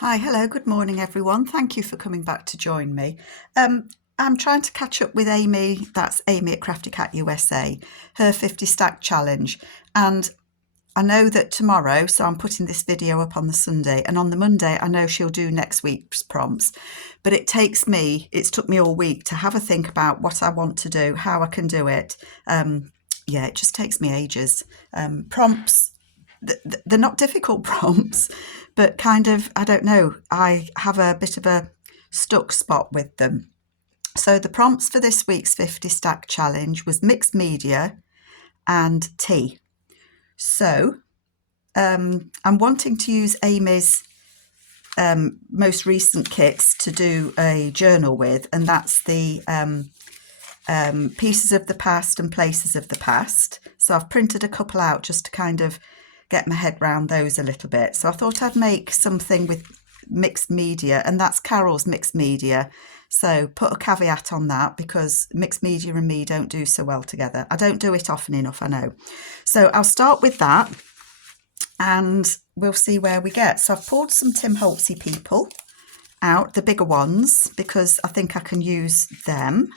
Hi, hello, good morning everyone. Thank you for coming back to join me. I'm trying to catch up with Amy, that's Amy at Crafty Cat USA, her 50 stack challenge. And I know that tomorrow, so I'm putting this video up on the Sunday, and on the Monday I know she'll do next week's prompts. But it's took me all week to have a think about what I want to do, how I can do it. Yeah, it just takes me ages. Prompts, they're not difficult prompts, but kind of, I don't know, I have a bit of a stuck spot with them. So the prompts for this week's 50 stack challenge was mixed media and tea. So I'm wanting to use Amy's most recent kits to do a journal with, and that's the Pieces of the Past and Places of the Past. So I've printed a couple out just to kind of get my head round those a little bit. So I thought I'd make something with mixed media, and that's Carol's mixed media. So put a caveat on that because mixed media and me don't do so well together. I don't do it often enough, I know. So I'll start with that and we'll see where we get. So I've pulled some Tim Holtzy people out, the bigger ones, because I think I can use them.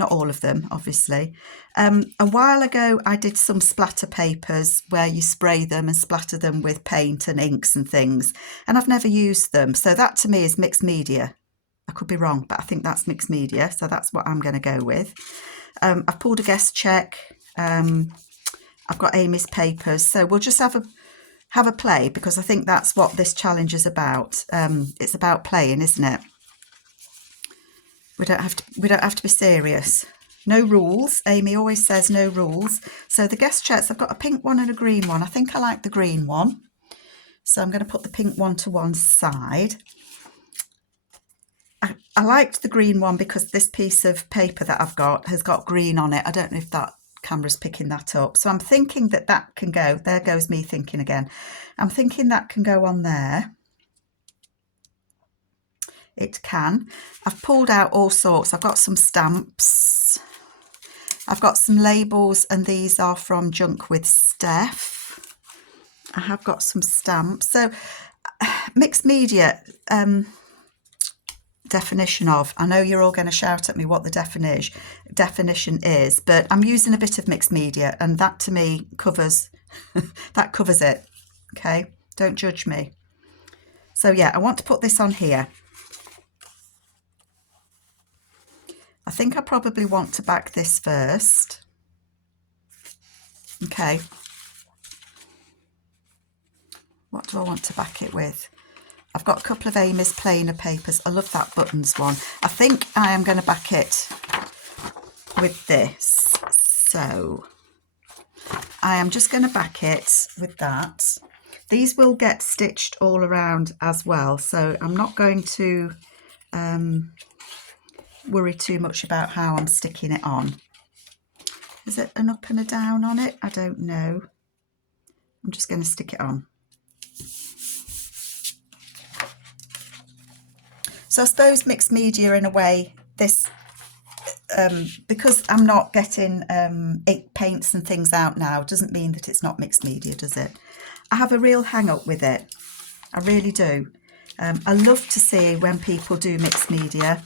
Not all of them, obviously. A while ago, I did some splatter papers where you spray them and splatter them with paint and inks and things, and I've never used them. So that to me is mixed media. I could be wrong, but I think that's mixed media. So that's what I'm going to go with. I've pulled a guest check. I've got Amy's papers. So we'll just have a play, because I think that's what this challenge is about. It's about playing, isn't it? We don't have to be serious. No rules. Amy always says no rules. So the guest checks, I've got a pink one and a green one. I think I like the green one. So I'm going to put the pink one to one side. I liked the green one because this piece of paper that I've got has got green on it. I don't know if that camera's picking that up. So I'm thinking that that can go. There goes me thinking again. I'm thinking that can go on there. It can. I've pulled out all sorts. I've got some stamps. I've got some labels, and these are from Junk with Steph. I have got some stamps. So mixed media, definition of, I know you're all going to shout at me what the definition is, but I'm using a bit of mixed media, and that to me covers that covers it. Okay, don't judge me. So yeah, I want to put this on here. I think I probably want to back this first. Okay. What do I want to back it with? I've got a couple of Amy's plainer papers. I love that buttons one. I think I am going to back it with this. So I am just going to back it with that. These will get stitched all around as well. So I'm not going to worry too much about how I'm sticking it on. Is it an up and a down on it? I don't know. I'm just going to stick it on. So I suppose mixed media in a way, this, because I'm not getting ink paints and things out now, doesn't mean that it's not mixed media, does it? I have a real hang up with it. I really do. I love to see when people do mixed media.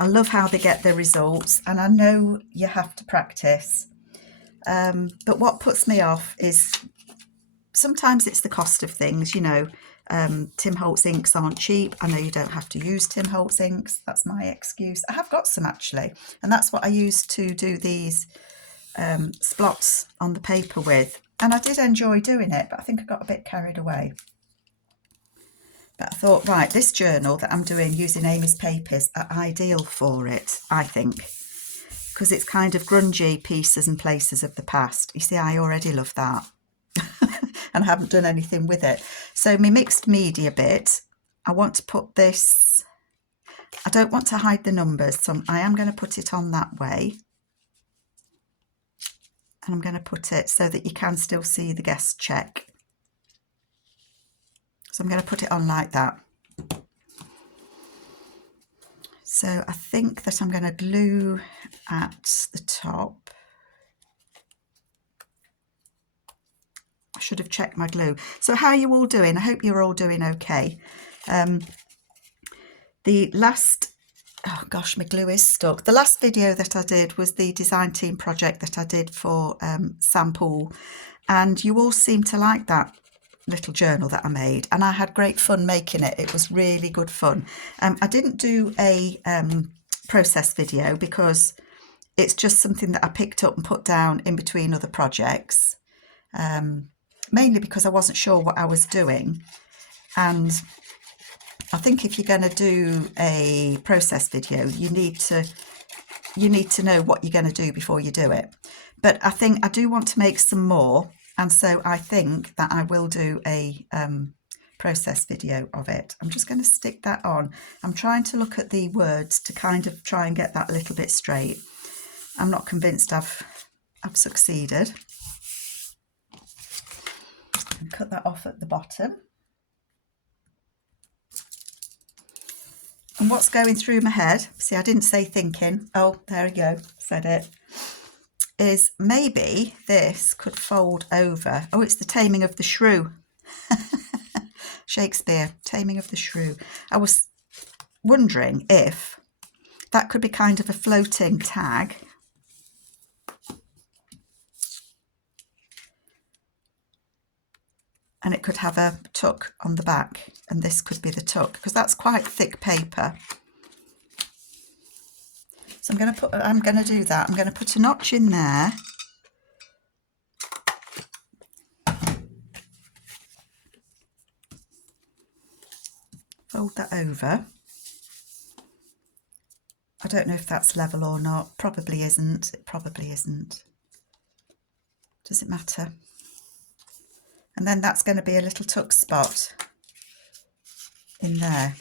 I love how they get their results, and I know you have to practice. But what puts me off is sometimes it's the cost of things, you know. Tim Holtz inks aren't cheap. I know you don't have to use Tim Holtz inks. That's my excuse. I have got some actually, and that's what I used to do these splots on the paper with. And I did enjoy doing it, but I think I got a bit carried away. But I thought, right, this journal that I'm doing using Amy's papers are ideal for it, I think, because it's kind of grungy pieces and places of the past. You see, I already love that. And I haven't done anything with it. So my mixed media bit, I want to put this, I don't want to hide the numbers, so I am going to put it on that way. And I'm going to put it so that you can still see the guest check. So I'm going to put it on like that. So I think that I'm going to glue at the top. should have checked my glue. So how are you all doing? I hope you're all doing okay. The last, oh gosh, my glue is stuck. The last video that I did was the design team project that I did for Sampool, and you all seem to like that little journal that I made, and I had great fun making it. It was really good fun. I didn't do a process video because it's just something that I picked up and put down in between other projects, mainly because I wasn't sure what I was doing. And I think if you're going to do a process video, you need to know what you're going to do before you do it. But I think I do want to make some more, and so I think that I will do a process video of it. I'm just going to stick that on. I'm trying to look at the words to kind of try and get that a little bit straight. I'm not convinced I've succeeded. And cut that off at the bottom. And what's going through my head, see, I didn't say thinking, oh, there we go, said it, is maybe this could fold over. Oh, it's the Taming of the Shrew. Shakespeare, Taming of the Shrew. I was wondering if that could be kind of a floating tag. And it could have a tuck on the back, and this could be the tuck, because that's quite thick paper. So I'm going to do that. I'm going to put a notch in there. Fold that over. I don't know if that's level or not. Probably isn't. It probably isn't. Does it matter? And then that's going to be a little tuck spot in there.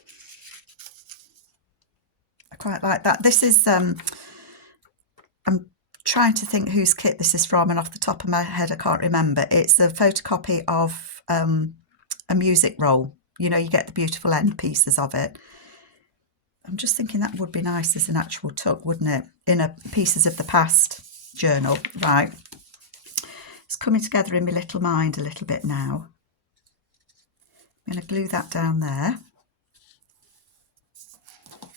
I quite like that. This is, I'm trying to think whose kit this is from, and off the top of my head I can't remember. It's a photocopy of a music roll. You know, you get the beautiful end pieces of it. I'm just thinking that would be nice as an actual tuck, wouldn't it? In a Pieces of the Past journal. Right. It's coming together in my little mind a little bit now. I'm going to glue that down there.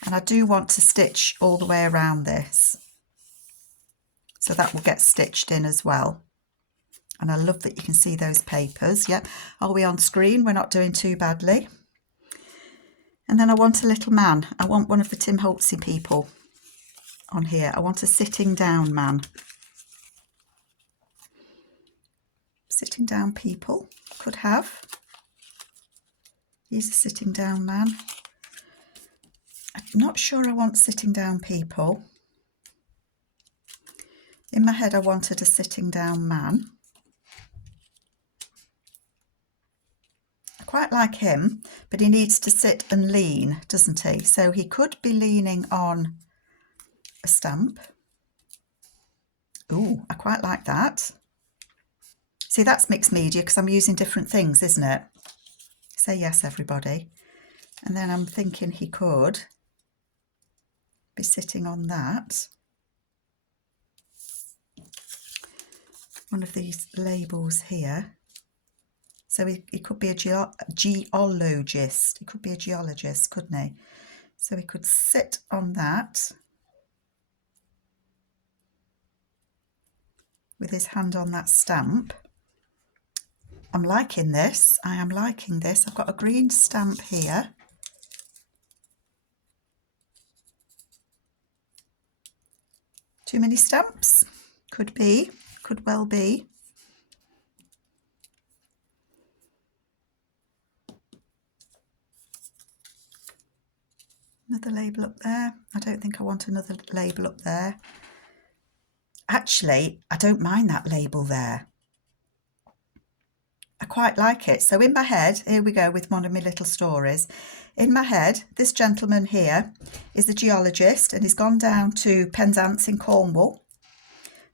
And I do want to stitch all the way around this. So that will get stitched in as well. And I love that you can see those papers. Yep. Are we on screen? We're not doing too badly. And then I want a little man. I want one of the Tim Holtzy people on here. I want a sitting down man. Sitting down people could have. He's a sitting down man. I'm not sure I want sitting down people. In my head I wanted a sitting down man. I quite like him, but he needs to sit and lean, doesn't he? So he could be leaning on a stamp. Ooh, I quite like that. See, that's mixed media because I'm using different things, isn't it? Say yes, everybody. And then I'm thinking he could be sitting on that. One of these labels here. So he could be a geologist. He could be a geologist, couldn't he? So he could sit on that with his hand on that stamp. I'm liking this. I am liking this. I've got a green stamp here. Too many stamps? Could be. Could well be. Another label up there. I don't think I want another label up there. Actually, I don't mind that label there. I quite like it. So in my head, here we go with one of my little stories. In my head, this gentleman here is a geologist and he's gone down to Penzance in Cornwall.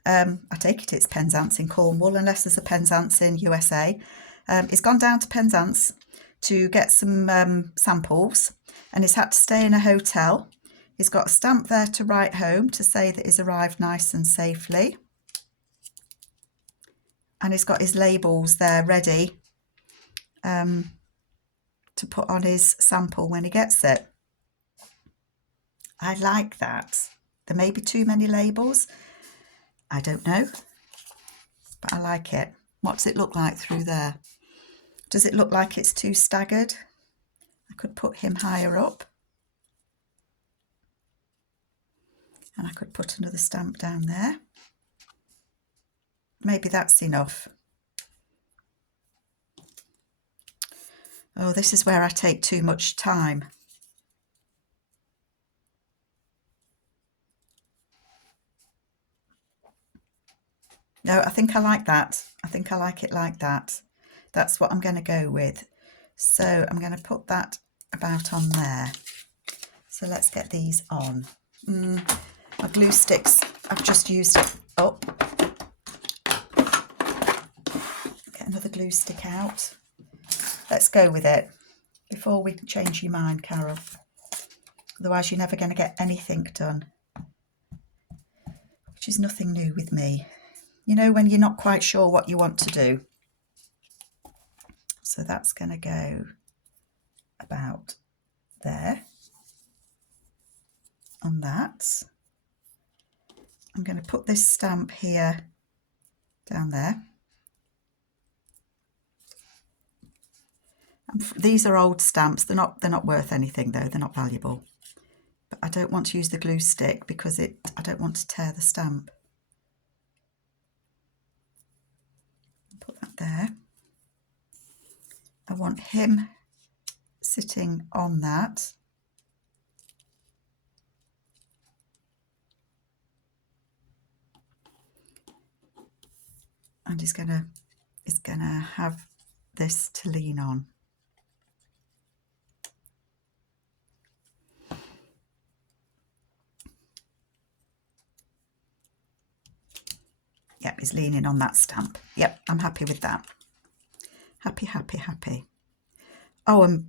I take it it's Penzance in Cornwall, unless there's a Penzance in USA. He's gone down to Penzance to get some samples, and he's had to stay in a hotel. He's got a stamp there to write home to say that he's arrived nice and safely. and he's got his labels there ready to put on his sample when he gets it. I like that. There may be too many labels, I don't know, but I like it. What does it look like through there? Does it look like it's too staggered? I could put him higher up, and I could put another stamp down there. Maybe that's enough. Oh, this is where I take too much time. No, I think I like that. I think I like it like that. That's what I'm going to go with. So I'm going to put that about on there. So let's get these on. My glue sticks, I've just used up. Get another glue stick out. Let's go with it before we change your mind, Carol. Otherwise you're never going to get anything done, which is nothing new with me. You know, when you're not quite sure what you want to do. So that's going to go about there on that. I'm going to put this stamp here down there. And these are old stamps. They're not worth anything though. They're not valuable. But I don't want to use the glue stick because I don't want to tear the stamp. Put that there. I want him sitting on that. And he's gonna have this to lean on. Yep, he's leaning on that stamp. Yep, I'm happy with that. Happy, happy, happy. Oh, and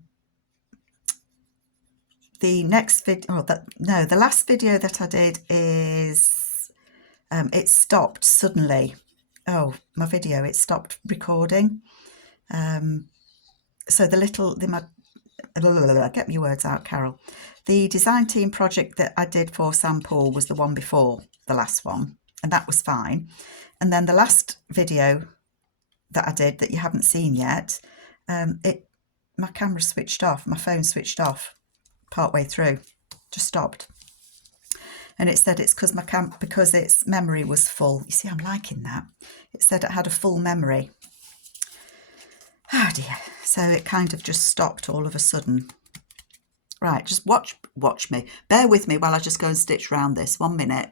the next video, the last video that I did is, it stopped suddenly. Oh, my video, it stopped recording. So get your words out, Carol. The design team project that I did for Sample was the one before the last one, and that was fine. And then the last video that I did that you haven't seen yet, my camera switched off, my phone switched off partway through, just stopped. And it said it's because its memory was full. You see, I'm liking that. It said it had a full memory. Oh dear. So it kind of just stopped all of a sudden. Right, just watch me. Bear with me while I just go and stitch round this. 1 minute.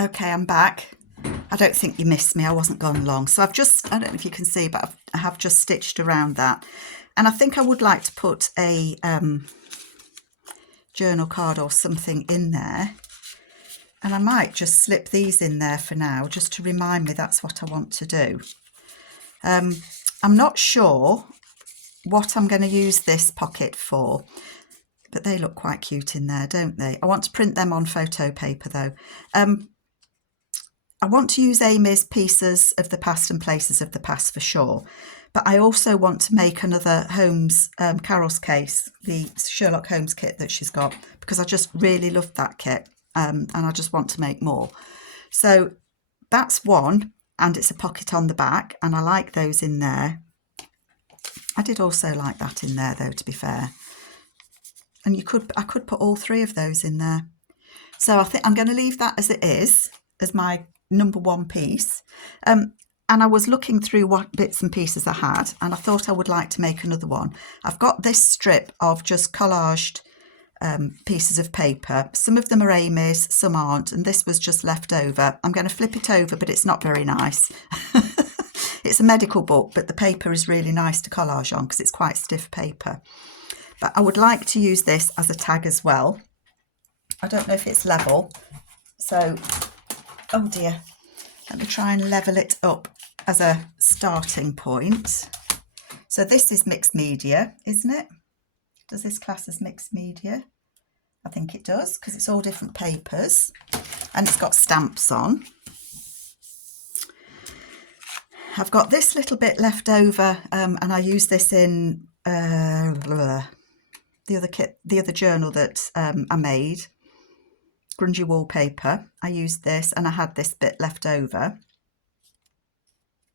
Okay, I'm back. I don't think you missed me. I wasn't gone long. So I don't know if you can see, but I have just stitched around that. And I think I would like to put a journal card or something in there. And I might just slip these in there for now, just to remind me that's what I want to do. I'm not sure what I'm going to use this pocket for, but they look quite cute in there, don't they? I want to print them on photo paper though. I want to use Amy's Pieces of the Past and Places of the Past for sure, but I also want to make another Holmes, Carol's case, the Sherlock Holmes kit that she's got, because I just really loved that kit, and I just want to make more. So that's one, and it's a pocket on the back, and I like those in there. I did also like that in there though, to be fair. And I could put all three of those in there. So I think I'm going to leave that as it is, as my number one piece. And I was looking through what bits and pieces I had, and I thought I would like to make another one. I've got this strip of just collaged pieces of paper. Some of them are Amy's, some aren't, and this was just left over. I'm going to flip it over, but it's not very nice. It's a medical book, but the paper is really nice to collage on because it's quite stiff paper. But I would like to use this as a tag as well. I don't know if it's level, so oh dear, let me try and level it up as a starting point. So this is mixed media, isn't it? Does this class as mixed media? I think it does, because it's all different papers and it's got stamps on. I've got this little bit left over, and I use this in the other journal that I made, grungy wallpaper. I used this, and I had this bit left over.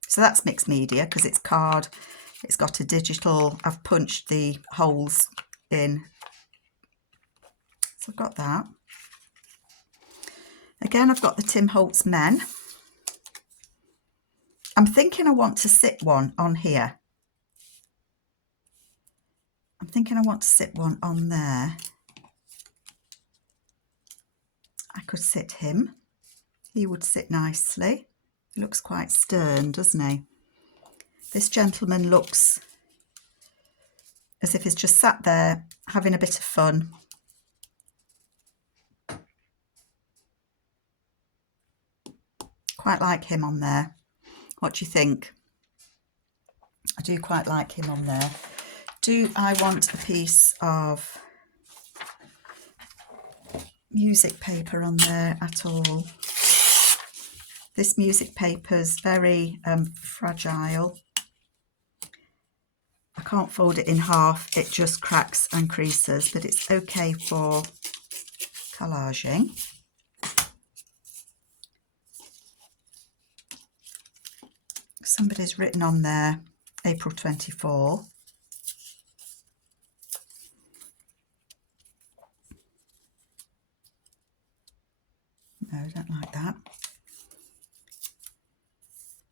So that's mixed media because it's card. It's got a digital. I've punched the holes in. So I've got that. Again, I've got the Tim Holtz Men. I'm thinking I want to sit one on here. I'm thinking I want to sit one on there. I could sit him. He would sit nicely. He looks quite stern, doesn't he? This gentleman looks as if he's just sat there having a bit of fun. Quite like him on there. What do you think? I do quite like him on there. Do I want a piece of music paper on there at all? This music paper's very fragile. I can't fold it in half, it just cracks and creases, but it's okay for collaging. Somebody's written on there April 24. No, I don't like that.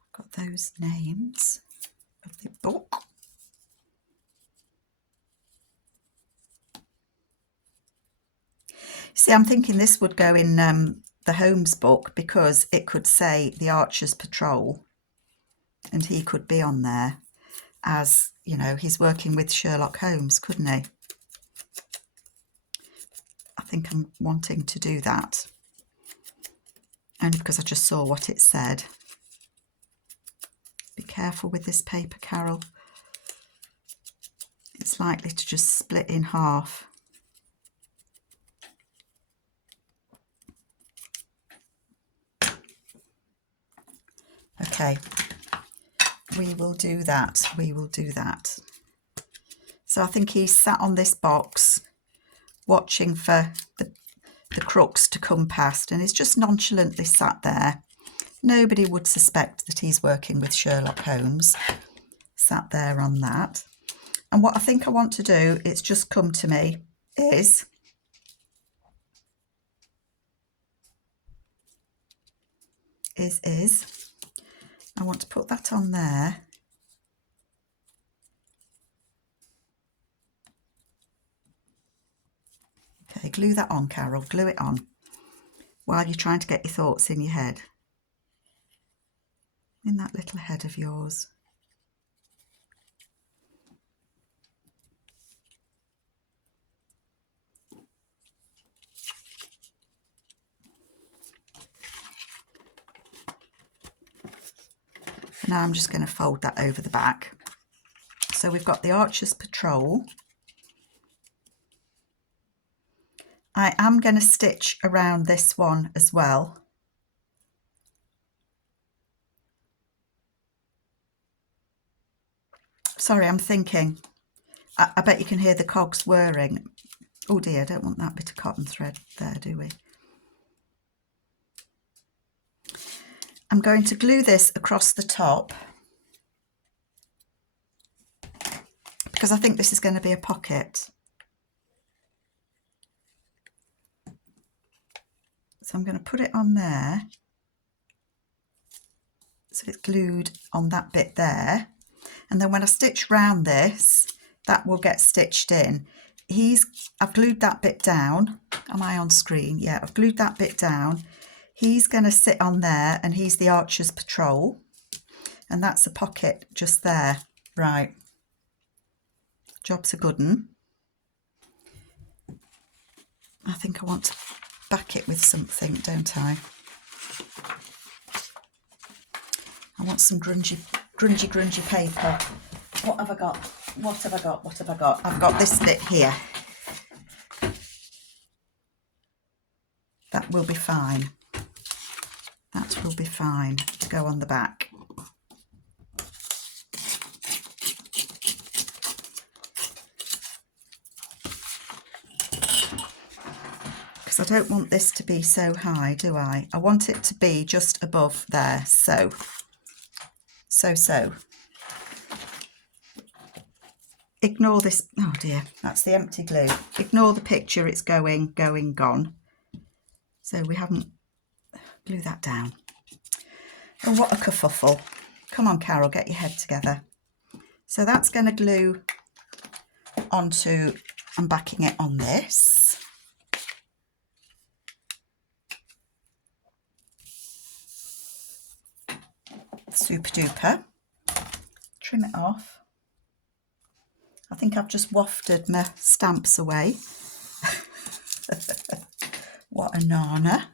I've got those names of the book. See, I'm thinking this would go in the Holmes book because it could say the Archer's Patrol and he could be on there as, you know, he's working with Sherlock Holmes, couldn't he? I think I'm wanting to do that. Only because I just saw what it said. Be careful with this paper, Carol. It's likely to just split in half. Okay, we will do that. We will do that. So I think he's sat on this box watching for the crooks to come past, and he's just nonchalantly sat there. Nobody would suspect that he's working with Sherlock Holmes. Sat there on that. And what I think I want to do, it's just come to me, is I want to put that on there. Okay, glue that on, Carol, glue it on while you're trying to get your thoughts in your head. In that little head of yours. Now I'm just going to fold that over the back. So we've got the Archer's Patrol. I am going to stitch around this one as well. Sorry, I'm thinking. I bet you can hear the cogs whirring. Oh dear, I don't want that bit of cotton thread there, do we? I'm going to glue this across the top because I think this is going to be a pocket. So I'm going to put it on there. So it's glued on that bit there. And then when I stitch round this, that will get stitched in. I've glued that bit down. Am I on screen? Yeah, I've glued that bit down. He's going to sit on there and he's the Archer's Patrol. And that's a pocket just there. Right. Job's a good one. I think I want to back it with something, don't I? I want some grungy paper. What have I got? What have I got? What have I got? I've got this bit here. That will be fine. That will be fine to go on the back. because I don't want this to be so high, do I? I want it to be just above there, so. Ignore this, oh dear, that's the empty glue. Ignore the picture, it's going, gone. So we haven't, glue that down. Oh, what a kerfuffle. Come on, Carol, get your head together. So that's going to glue onto, I'm backing it on this. Super duper. Trim it off. I think I've just wafted my stamps away. What a nana.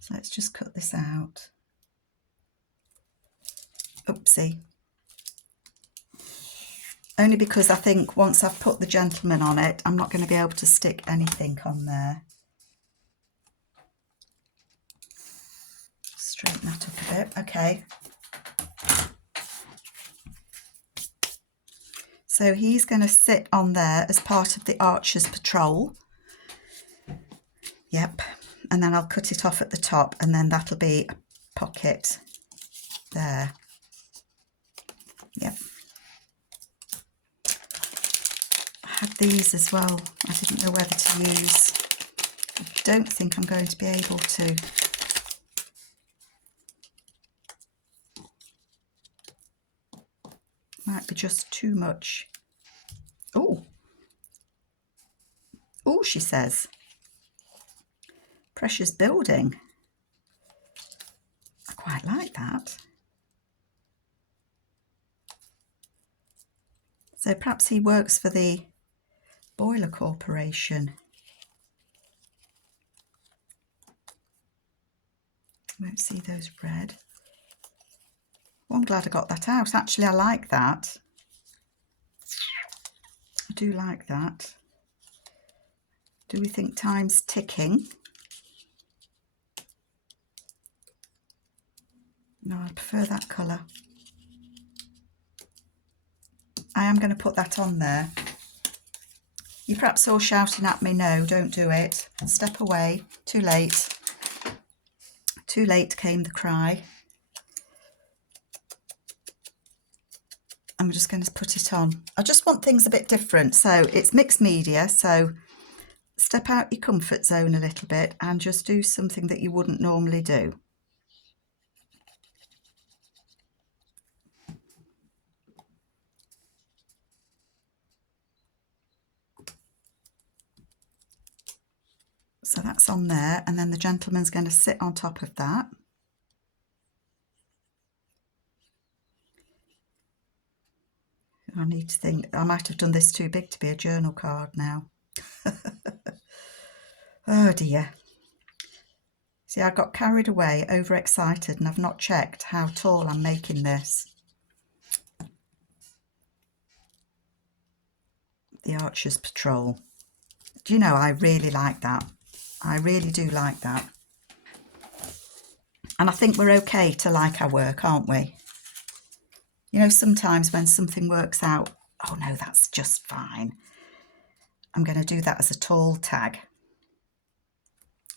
So let's just cut this out. Oopsie. Only because I think once I've put the gentleman on it, I'm not going to be able to stick anything on there. Straighten that up a bit. Okay. So he's going to sit on there as part of the Archer's Patrol. Yep. And then I'll cut it off at the top, and then that'll be a pocket there. Yep. I had these as well. I didn't know whether to use. I don't think I'm going to be able to. Might be just too much. Oh. Oh, she says. Pressure's building. I quite like that. So perhaps he works for the Boiler Corporation. Won't see those red. Well, I'm glad I got that out. Actually, I like that. I do like that. Do we think time's ticking? No, I prefer that colour. I am going to put that on there. You're perhaps all shouting at me, no, don't do it. Step away. Too late. Too late came the cry. I'm just going to put it on. I just want things a bit different. So it's mixed media. So step out your comfort zone a little bit and just do something that you wouldn't normally do. So that's on there, and then the gentleman's going to sit on top of that. I need to think, I might have done this too big to be a journal card now. Oh dear. See, I got carried away, overexcited, and I've not checked how tall I'm making this. The Archer's Patrol. Do you know, I really like that. I really do like that. And I think we're okay to like our work, aren't we? You know, sometimes when something works out, oh no, that's just fine. I'm going to do that as a tall tag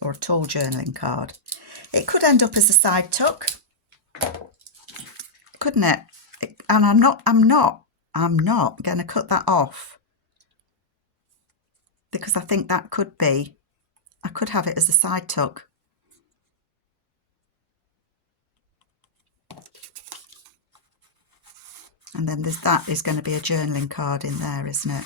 or a tall journaling card. It could end up as a side tuck, couldn't it? And I'm not going to cut that off because I think that could be, I could have it as a side tuck. And then there's that is going to be a journaling card in there, isn't it?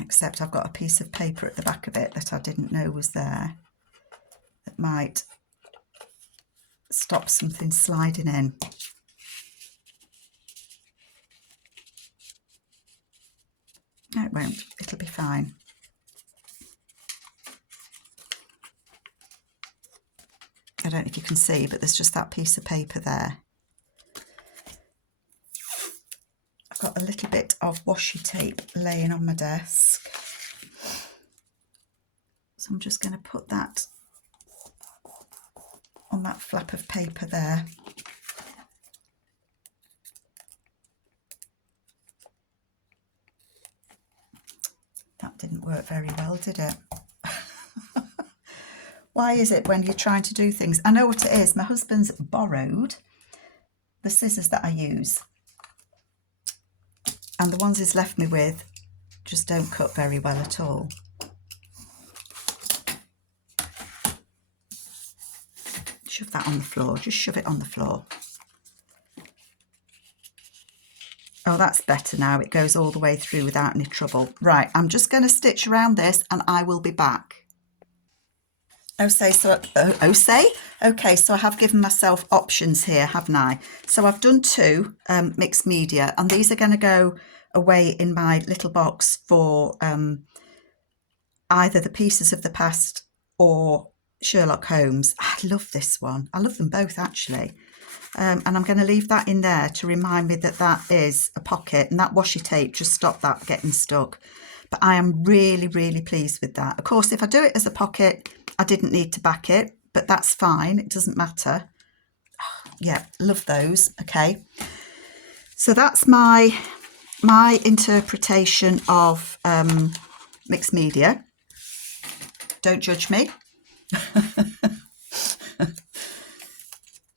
Except I've got a piece of paper at the back of it that I didn't know was there. That might stop something sliding in. No, it won't. It'll be fine. I don't know if you can see, but there's just that piece of paper there. I've got a little bit of washi tape laying on my desk. So I'm just going to put that on that flap of paper there. Didn't work very well, did it? Why is it when you're trying to do things? I know what it is. My husband's borrowed the scissors that I use, and the ones he's left me with just don't cut very well at all. Shove that on the floor. Just shove it on the floor. Oh, that's better now. It goes all the way through without any trouble. Right, I'm just going to stitch around this and I will be back. Okay, so I have given myself options here, haven't I? So I've done 2 mixed media, and these are going to go away in my little box for either the Pieces of the Past or Sherlock Holmes. I love this one. I love them both, actually. And I'm going to leave that in there to remind me that that is a pocket, and that washi tape just stopped that getting stuck. But I am really, really pleased with that. Of course, if I do it as a pocket, I didn't need to back it, but that's fine. It doesn't matter. Yeah, love those. Okay. So that's my interpretation of mixed media. Don't judge me.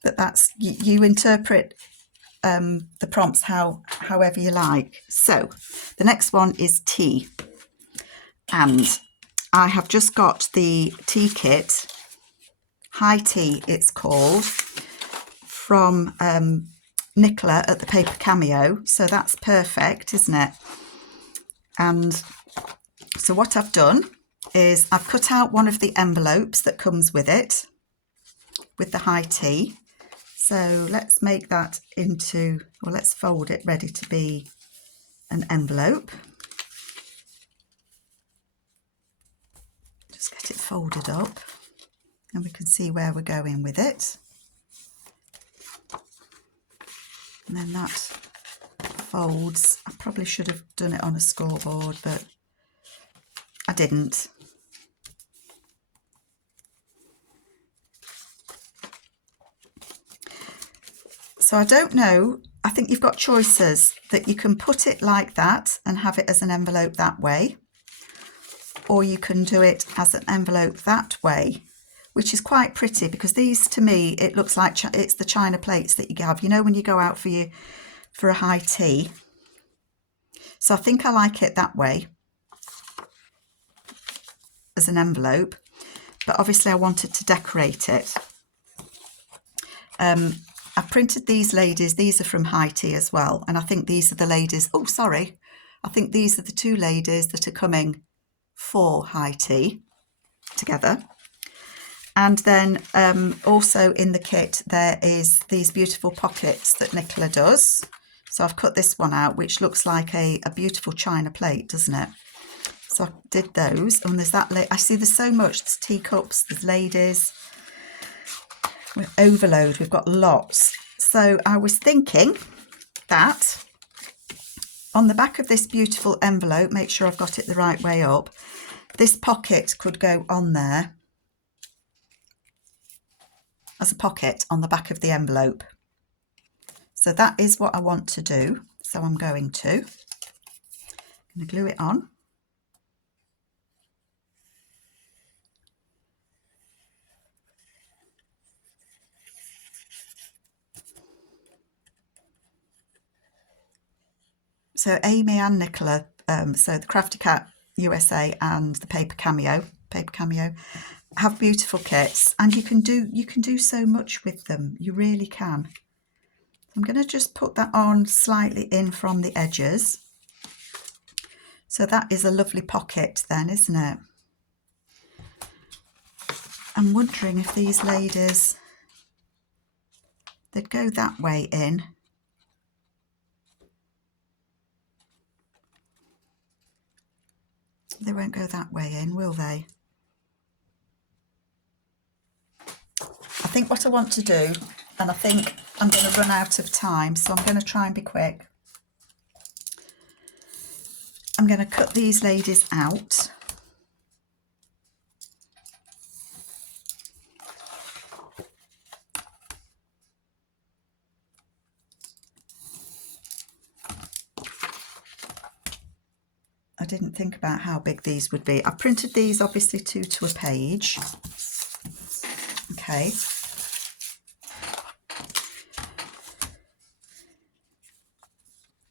But that's, you interpret the prompts however you like. So the next one is tea, and I have just got the tea kit, High Tea it's called, from Nicola at the Paper Cameo. So that's perfect, isn't it? And so what I've done is I've cut out one of the envelopes that comes with it, with the High Tea. So let's make that into, well, let's fold it ready to be an envelope. Just get it folded up and we can see where we're going with it. And then that folds. I probably should have done it on a scoreboard, but I didn't. So I don't know, I think you've got choices that you can put it like that and have it as an envelope that way, or you can do it as an envelope that way, which is quite pretty, because these, to me, it looks like it's the china plates that you have, you know, when you go out for a high tea. So I think I like it that way as an envelope, but obviously I wanted to decorate it. I printed these ladies. These are from High Tea as well, and I think these are the ladies. Oh, sorry. I think these are the 2 ladies that are coming for High Tea together. And then also in the kit there is these beautiful pockets that Nicola does. So I've cut this one out, which looks like a beautiful china plate, doesn't it? So I did those, and there's that. I see there's so much. There's teacups, there's ladies. We're overload, we've got lots. So I was thinking that on the back of this beautiful envelope, make sure I've got it the right way up, this pocket could go on there as a pocket on the back of the envelope. So that is what I want to do. So I'm going to glue it on. So Amy and Nicola, so the Crafty Cat USA and the Paper Cameo have beautiful kits, and you can do so much with them. You really can. I'm going to just put that on slightly in from the edges. So that is a lovely pocket then, isn't it? I'm wondering if these ladies, they'd go that way in. They won't go that way in, will they? I think what I want to do, and I think I'm going to run out of time, so I'm going to try and be quick. I'm going to cut these ladies out. I didn't think about how big these would be. I printed these obviously two to a page. Okay.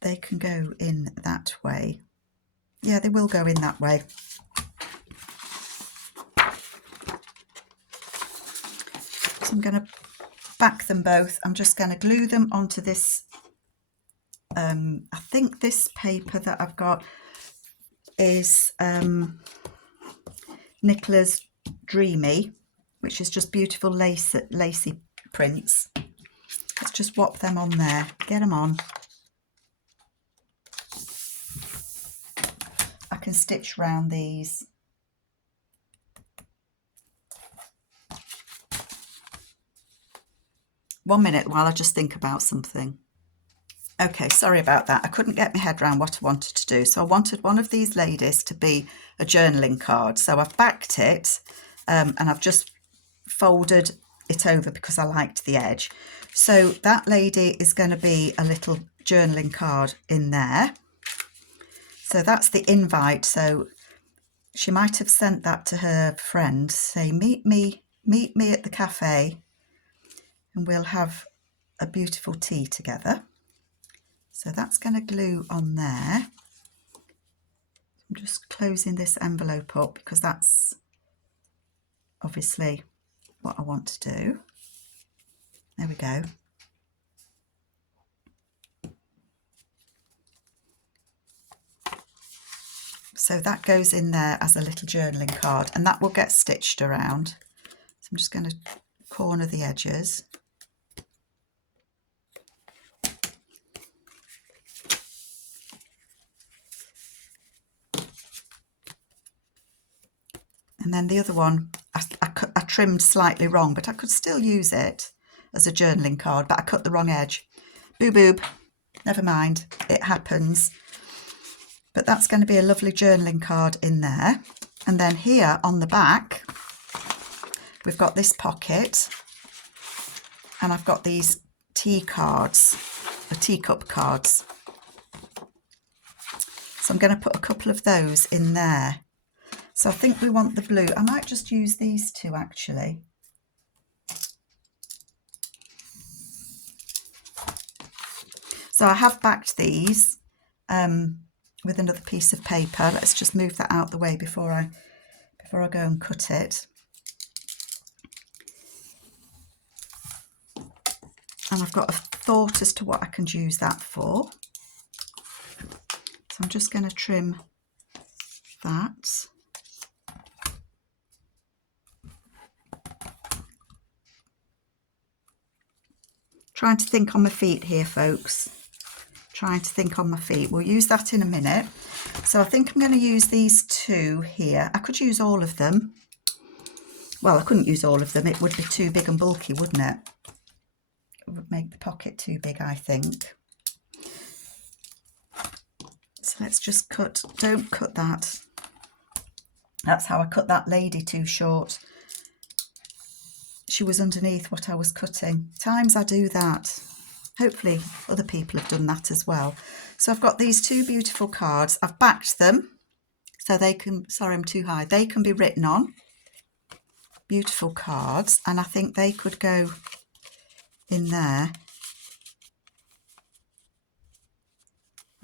They can go in that way. Yeah, they will go in that way. So I'm going to back them both. I'm just going to glue them onto this. I think this paper that I've got is Nicola's Dreamy, which is just beautiful lacy prints. Let's just whop them on there. Get them on. I can stitch round these. One minute while I just think about something. Okay, sorry about that. I couldn't get my head around what I wanted to do. So I wanted one of these ladies to be a journaling card. So I've backed it and I've just folded it over because I liked the edge. So that lady is going to be a little journaling card in there. So that's the invite. So she might have sent that to her friend, say, meet me at the cafe and we'll have a beautiful tea together. So that's going to glue on there. I'm just closing this envelope up because that's obviously what I want to do. There we go. So that goes in there as a little journaling card and that will get stitched around. So I'm just going to corner the edges. And then the other one, I trimmed slightly wrong, but I could still use it as a journaling card, but I cut the wrong edge. Boo boob, never mind, it happens. But that's going to be a lovely journaling card in there. And then here on the back, we've got this pocket and I've got these tea cards, the teacup cards. So I'm going to put a couple of those in there. So I think we want the blue. I might just use these two actually. So I have backed these with another piece of paper. Let's just move that out the way before I go and cut it. And I've got a thought as to what I can use that for. So I'm just going to trim that. Trying to think on my feet here, folks. Trying to think on my feet. We'll use that in a minute. So I think I'm going to use these two here. I could use all of them. Well, I couldn't use all of them. It would be too big and bulky, wouldn't it? It would make the pocket too big, I think. So let's just cut. Don't cut that. That's how I cut that lady too short. She was underneath what I was cutting. Times I do that. Hopefully other people have done that as well. So I've got these two beautiful cards. I've backed them so they can, sorry I'm too high, they can be written on. Beautiful cards, and I think they could go in there.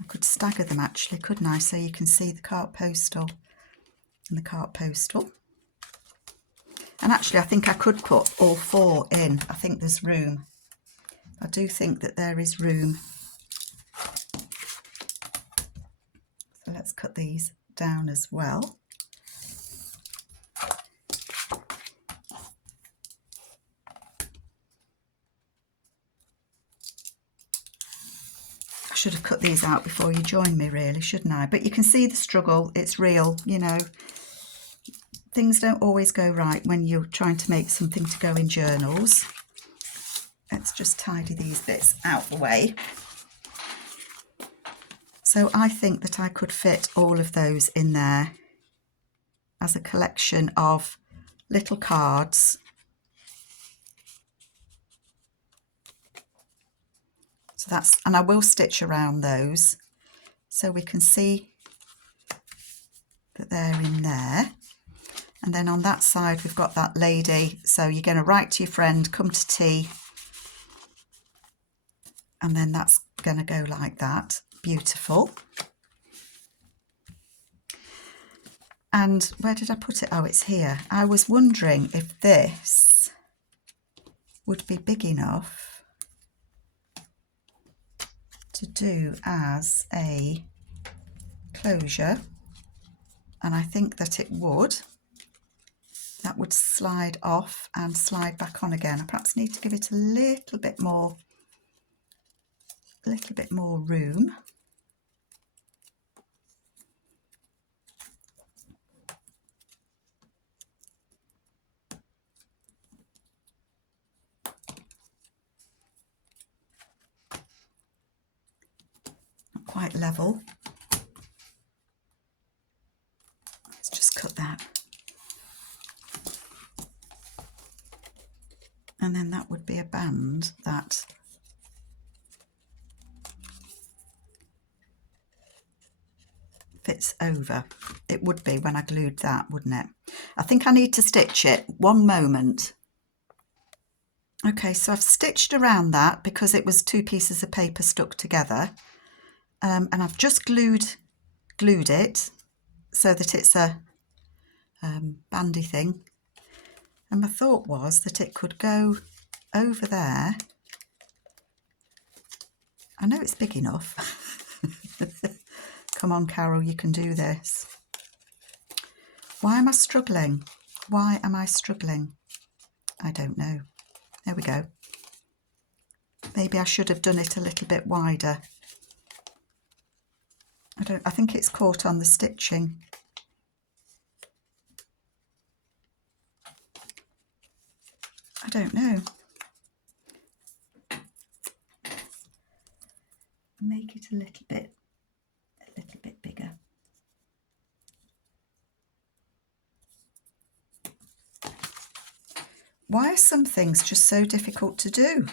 I could stagger them actually, couldn't I? So you can see the cart postal and the cart postal. And actually I think I could put all four in. I think there's room. I do think that there is room. So let's cut these down as well. I should have cut these out before you joined me really, shouldn't I? But you can see the struggle, it's real, you know. Things don't always go right when you're trying to make something to go in journals. Let's just tidy these bits out the way. So I think that I could fit all of those in there as a collection of little cards. So that's, and I will stitch around those so we can see that they're in there. And then on that side, we've got that lady. So you're going to write to your friend, come to tea. And then that's going to go like that. Beautiful. And where did I put it? Oh, it's here. I was wondering if this would be big enough to do as a closure. And I think that it would. That would slide off and slide back on again. I perhaps need to give it a little bit more room. Not quite level. Let's just cut that. And then that would be a band that fits over. It would be when I glued that, wouldn't it? I think I need to stitch it. One moment. Okay, so I've stitched around that because it was 2 pieces of paper stuck together. And I've just glued it so that it's a bandy thing. And my thought was that it could go over there. I know it's big enough. Come on, Carol, you can do this. Why am I struggling? Why am I struggling? I don't know. There we go. Maybe I should have done it a little bit wider. I think it's caught on the stitching. I don't know. Make it a little bit bigger. Why are some things just so difficult to do?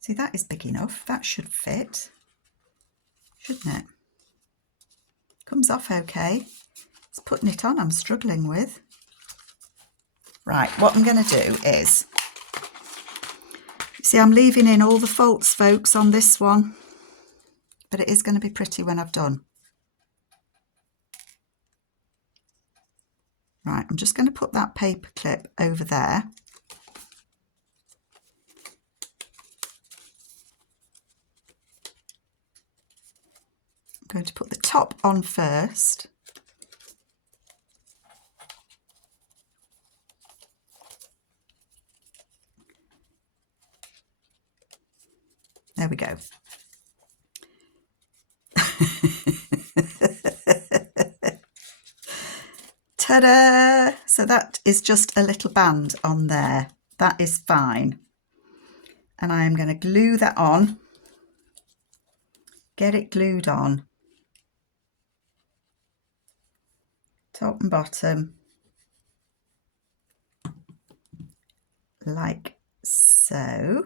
See, that is big enough. That should fit, shouldn't it? Comes off okay. It's putting it on I'm struggling with. Right, what I'm going to do is, see, I'm leaving in all the faults, folks, on this one, but it is going to be pretty when I've done. Right, I'm just going to put that paper clip over there. I'm going to put the top on first. There we go. Ta-da! So that is just a little band on there. That is fine. And I am going to glue that on. Get it glued on. Top and bottom. Like so.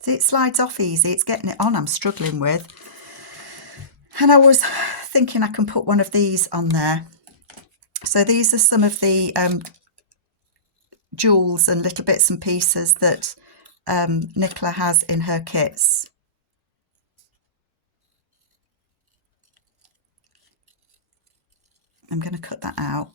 See, it slides off easy. It's getting it on I'm struggling with. And I was thinking I can put one of these on there. So these are some of the jewels and little bits and pieces that Nicola has in her kits. I'm going to cut that out.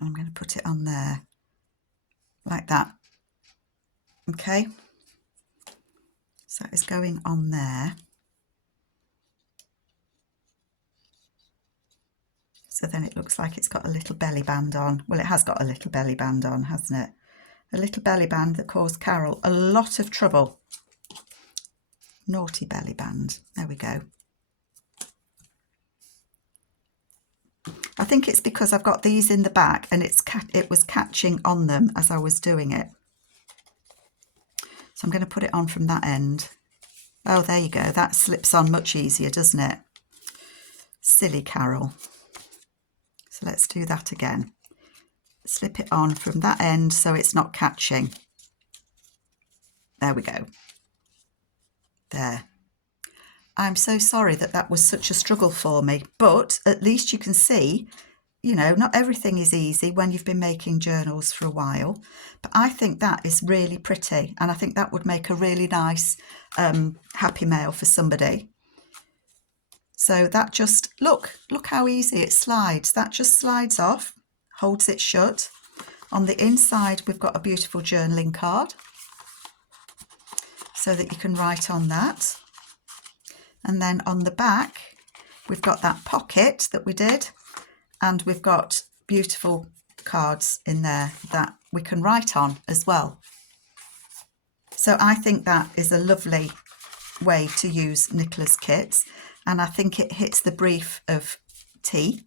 I'm going to put it on there like that. Okay, so it's going on there. So then it looks like it's got a little belly band on. Well, it has got a little belly band on, hasn't it? A little belly band that caused Carol a lot of trouble. Naughty belly band. There we go. I think it's because I've got these in the back and it was catching on them as I was doing it. So I'm going to put it on from that end. Oh, there you go. That slips on much easier, doesn't it? Silly Carol. So let's do that again. Slip it on from that end so it's not catching. There we go. There. I'm so sorry that that was such a struggle for me, but at least you can see, you know, not everything is easy when you've been making journals for a while, but I think that is really pretty, and I think that would make a really nice happy mail for somebody. So that just, look how easy it slides. That just slides off, holds it shut. On the inside, we've got a beautiful journaling card so that you can write on that. And then on the back, we've got that pocket that we did, and we've got beautiful cards in there that we can write on as well. So I think that is a lovely way to use Nicola's kits, and I think it hits the brief of tea.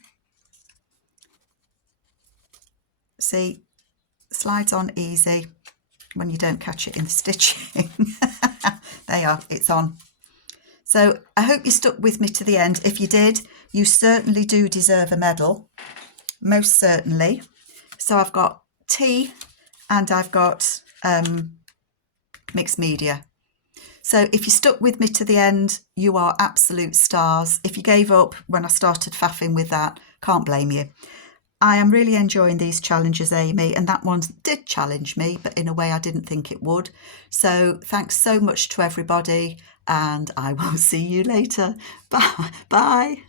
See, slides on easy when you don't catch it in the stitching. There you are, it's on. So I hope you stuck with me to the end. If you did, you certainly do deserve a medal, most certainly. So I've got tea and I've got mixed media. So if you stuck with me to the end, you are absolute stars. If you gave up when I started faffing with that, can't blame you. I am really enjoying these challenges, Amy, and that one did challenge me, but in a way I didn't think it would. So thanks so much to everybody, and I will see you later. Bye. Bye.